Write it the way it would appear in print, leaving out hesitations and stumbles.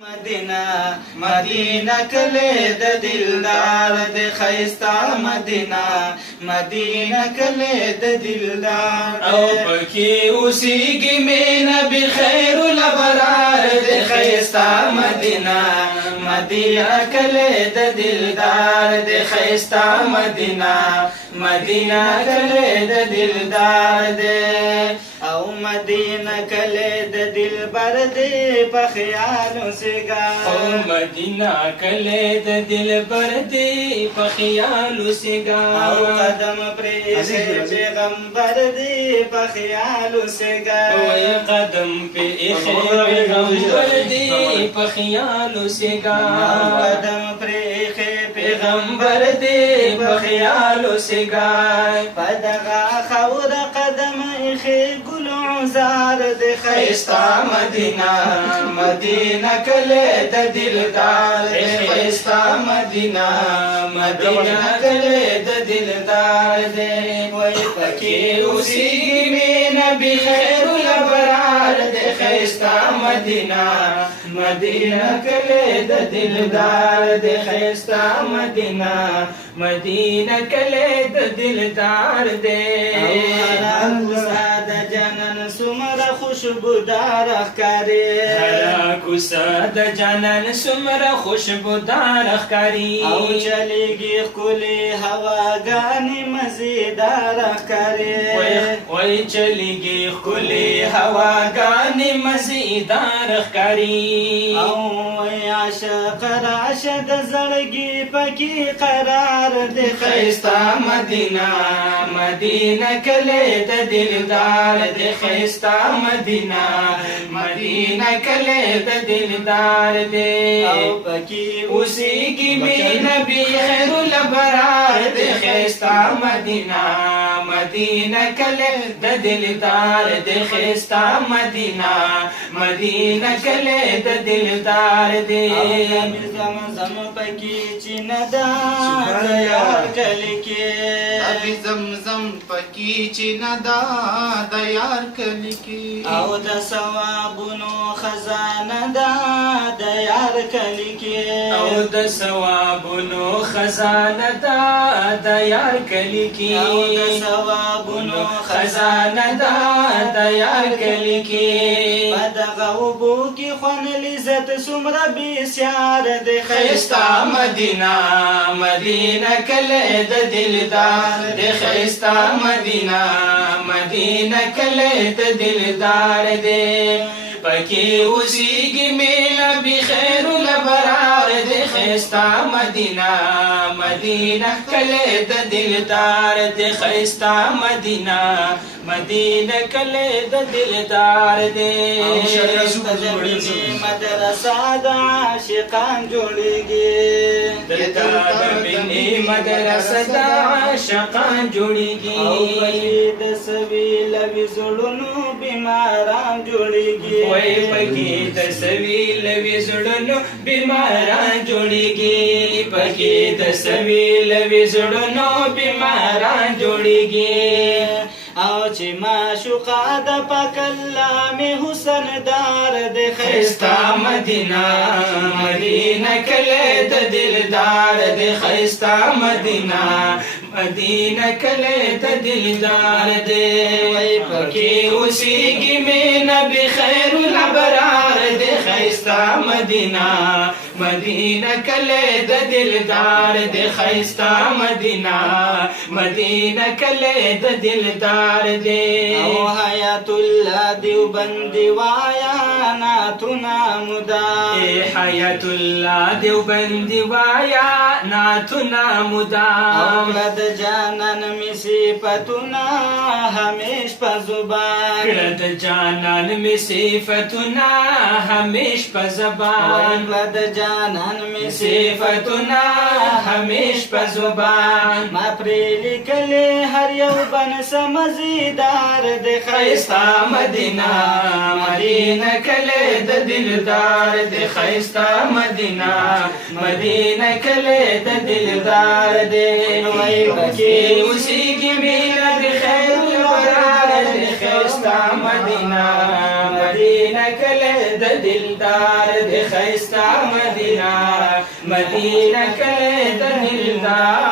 مدینہ مدینہ کلی د دلدار د خیستا مدینہ مدینہ کلی د دلدار او پکی اوسیږي مینا بخیر الابرار د خیستا مدینہ مدینہ کلی د دلدار د خیستا مدینہ مدینہ کلی د دلدار د او مدینہ کلی د دلبر دی په خیالو سیګا او مدینہ کلی د دلبر دی په خیالو سیګا او قدم پرې پیغمبر دی په خیالو سیګا او قدم پرې پیغمبر دی په خیالو سیګا قدم پرې پیغمبر دی په خیالو سیګا پدغه خور قدم خې ګل عزار د خیستا مدینہ مدینہ کلی د دلدار خیستا مدینہ مدینہ کلی د دلدار دے وای پکې اوسېږي مینا بخیر الابرار د خیستا مدینہ مدینہ کلی د دلدار د خیستا مدینہ مدینہ کلی د دلدار دی د جنن سمره خوشبودار ښکاري هر کوڅه د جنن سمره خوشبودار ښکاري او چلیږي ښکلې هواګانې مزیدار ښکاري وای چلیږي ښکلې هواګانې مزیدار ښکاري او وای عاشق راشه د زړګي پکې قرار د ښایسته مدینہ مدینہ کلی د دلدار د خیستا مدینہ مدینہ کلی د دلدار دی او پکې اوسېږي مینا بخیر الابرار د خیستا مدینہ مدینہ کلی د دلدار د خیستا مدینہ مدینہ کلی د دلدار دی زمزم پکې چې ندا یار کلی کې ابي زمزم پکې چې ندا د یار کلی کې او د ثوابونو خزانه دا د یار کلی کې او د ثوابونو خزانه دا د یار کلی کې او د ثوابونو خزانه دا د یار کلی کې پدغه اوبو کې خوان لذت څومره بسیار د خیستا مدینہ مدینہ کلی د دلدار د خیستا مدینہ مدینہ کلی د دلدار دی پکې اوسېږي مینا بخیر الابرار د خیستا مدینہ مدینہ کلی د دلدار د خیستا مدینہ مدینہ کلی د دلدار دی مدرسه د عاشقان جوړیږي دلته د مینې مدرسه د عاشقان جوړیږي د سویل وزړونو بیماران جوړیږي وای پکې د سویل وزړونو بیماران جوړیږي پکې د سویل وزړونو بیماران جوړیږي او چې معشوقه د پاک الله می حسن دار د خیستا مدینہ مدینہ کلی د دلدار د خیستا مدینہ مدینہ کلی د دلدار دی وای پکې اوسېږي مینا بخیر الابرار د خیستا مدینہ مدینہ کلی د دلدار د خیستا مدینہ مدینہ کلی د دلدار دی او حیات الله دیوبندی وایا ناتنا مدا حیات الله دیوبندی وایا ناتنا مدا اولاد جانان می صفاتنا همیش په زبان کړه جانان می صفاتنا همیش په زبان اولاد جانان می صفاتنا همیش په زبان ما پرې لیکلې هر یو بن سمزیدار د خیستا مدینہ مدینہ کلی د دلدار د خیستا مدینہ مدینہ کلی د دلدار دی وای پکې اوسېږي مینا بخیر الابرار د خیستا مدینہ مدینہ کله د دلدار د خیستا مدینه مدینه کله د دلدار